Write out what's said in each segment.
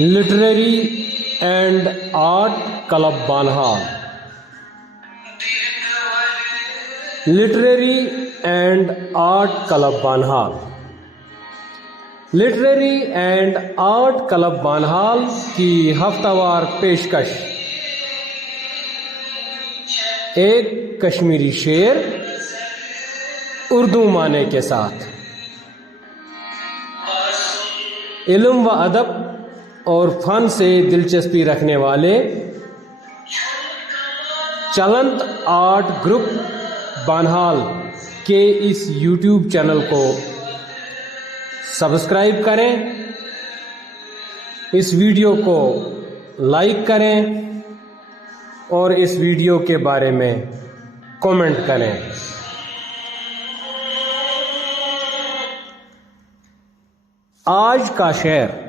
Literary and art club Banihal. Literary and art club Banihal. Literary and art club Banihal کی ہفتہ وار پیشکش: ایک کشمیری شعر اردو معنی کے ساتھ. علم و ادب اور فن سے دلچسپی رکھنے والے چلنت آرٹ گروپ بانہال کے اس یوٹیوب چینل کو سبسکرائب کریں، اس ویڈیو کو لائک کریں اور اس ویڈیو کے بارے میں کامنٹ کریں. آج کا شعر: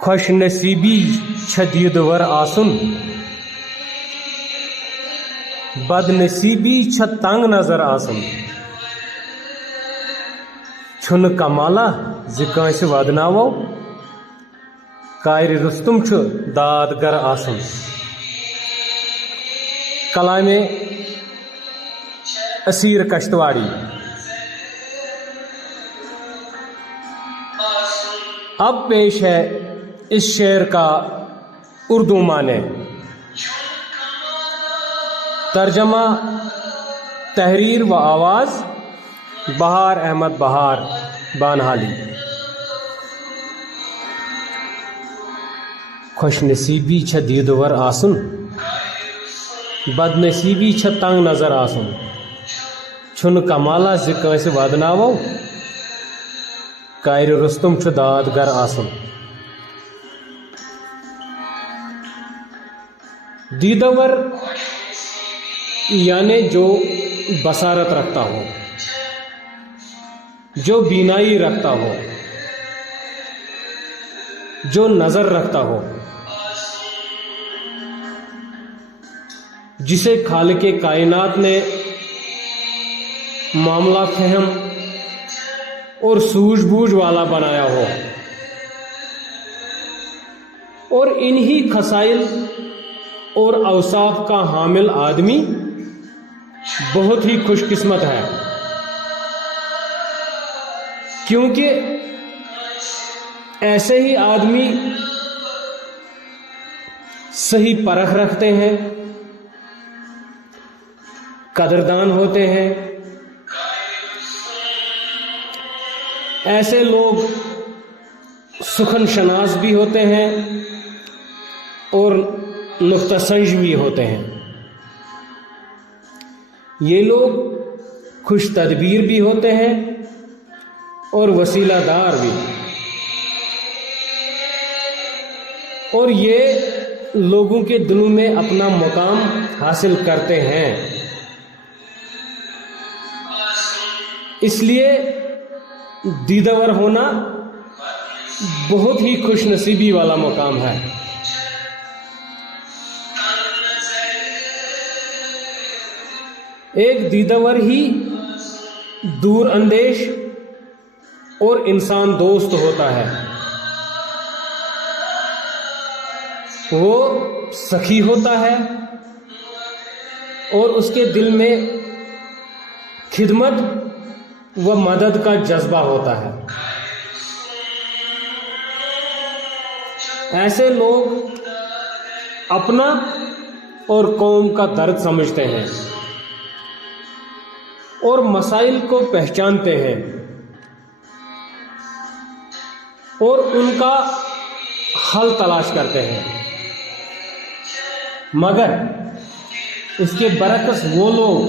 خوش نصیبی چھ دیدور آسن، بد نصیبی چھ تنگ نظر آسن. چھن کمالا زِ کٲنٛسہِ ودناوو، کارِ رستم چھُ دادگر آسن. کلام اسیر کشتواڑی. اب پیش ہے اس شعر کا اردو معنی. ترجمہ، تحریر و آواز بہار احمد بہار بانہالی. خوش نصیبی چھ دیدور آسن، بد نصیبی چھ تنگ نظر آسن. چھن کمالا زِ کٲنٛسہِ ودناوو، کارِ رستم چھُ دادگر آسن. دیدور یعنی جو بصارت رکھتا ہو، جو بینائی رکھتا ہو، جو نظر رکھتا ہو، جسے خالق کائنات نے معاملہ فہم اور سوجھ بوجھ والا بنایا ہو، اور انہی خصائل اور اوصاف کا حامل آدمی بہت ہی خوش قسمت ہے، کیونکہ ایسے ہی آدمی صحیح پرکھ رکھتے ہیں، قدردان ہوتے ہیں. ایسے لوگ سخن شناس بھی ہوتے ہیں اور نقطہ سنج بھی ہوتے ہیں. یہ لوگ خوش تدبیر بھی ہوتے ہیں اور وسیلہ دار بھی، اور یہ لوگوں کے دلوں میں اپنا مقام حاصل کرتے ہیں. اس لیے دیدور ہونا بہت ہی خوش نصیبی والا مقام ہے. ایک دیدور ہی دور اندیش اور انسان دوست ہوتا ہے. وہ سخی ہوتا ہے اور اس کے دل میں خدمت و مدد کا جذبہ ہوتا ہے۔ ایسے لوگ اپنا اور قوم کا درد سمجھتے ہیں اور مسائل کو پہچانتے ہیں اور ان کا حل تلاش کرتے ہیں، مگر اس کے برعکس وہ لوگ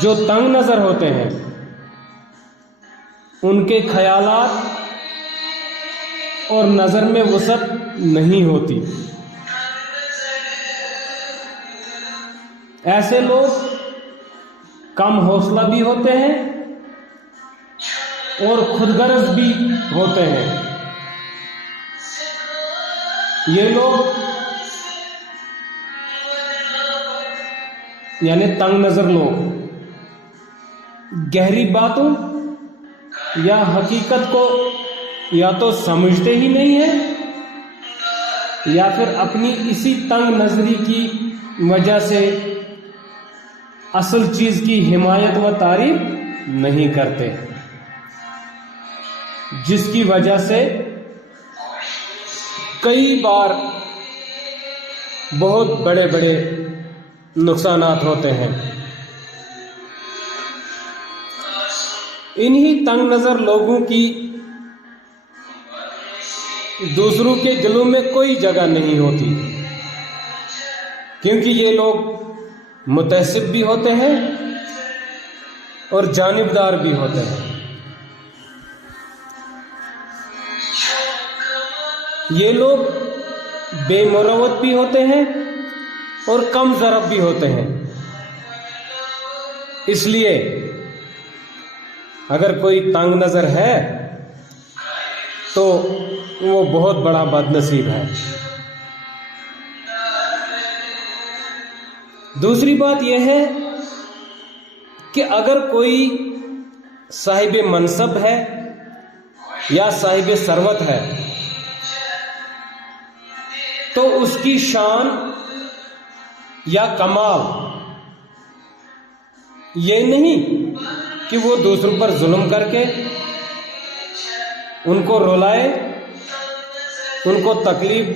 جو تنگ نظر ہوتے ہیں، ان کے خیالات اور نظر میں وسعت نہیں ہوتی۔ ایسے لوگ کم حوصلہ بھی ہوتے ہیں اور خود غرض بھی ہوتے ہیں۔ یہ لوگ یعنی تنگ نظر لوگ گہری باتوں یا حقیقت کو یا تو سمجھتے ہی نہیں ہیں یا پھر اپنی اسی تنگ نظری کی وجہ سے اصل چیز کی حمایت و تعریف نہیں کرتے، جس کی وجہ سے کئی بار بہت بڑے بڑے نقصانات ہوتے ہیں۔ انہی تنگ نظر لوگوں کی دوسروں کے دلوں میں کوئی جگہ نہیں ہوتی، کیونکہ یہ لوگ متعصب بھی ہوتے ہیں اور جانبدار بھی ہوتے ہیں۔ یہ لوگ بے مروت بھی ہوتے ہیں اور کم ضرب بھی ہوتے ہیں۔ اس لیے اگر کوئی تنگ نظر ہے تو وہ بہت بڑا بد نصیب ہے۔ دوسری بات یہ ہے کہ اگر کوئی صاحب منصب ہے یا صاحب ثروت ہے تو اس کی شان یا کمال یہ نہیں کہ وہ دوسروں پر ظلم کر کے ان کو رلائے، ان کو تکلیف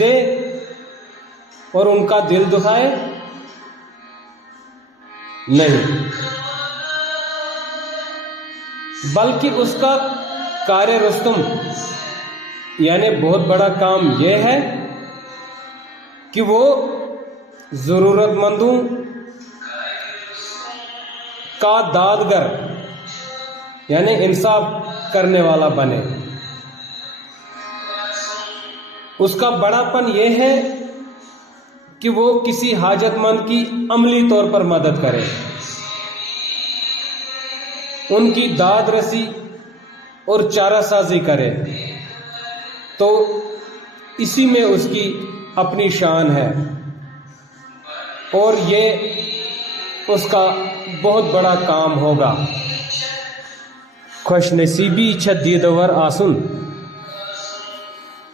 دے اور ان کا دل دکھائے، نہیں، بلکہ اس کا کار رستم یعنی بہت بڑا کام یہ ہے کہ وہ ضرورت مندوں کا دادگر یعنی انصاف کرنے والا بنے۔ اس کا بڑا پن یہ ہے کہ وہ کسی حاجت مند کی عملی طور پر مدد کرے، ان کی داد رسی اور چارہ سازی کرے، تو اسی میں اس کی اپنی شان ہے اور یہ اس کا بہت بڑا کام ہوگا۔ خوش نصیبی چھ دیدور آسن،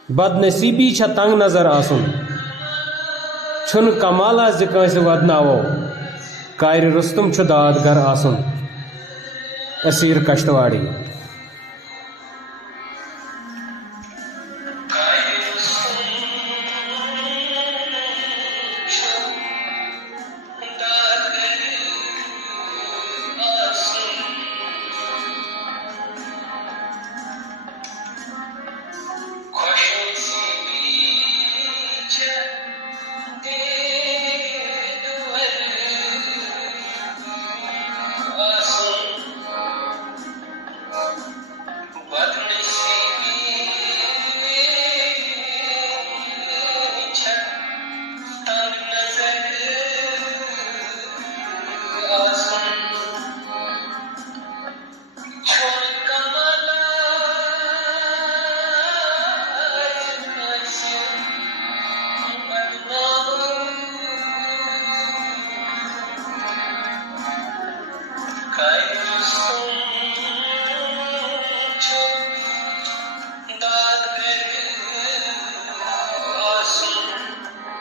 بد نصیبی چھ تنگ نظر آسن، چھن کمالا زکانس ودناو، کائر رستم چھ دادگر آسن۔ اسیر کشتواڑی۔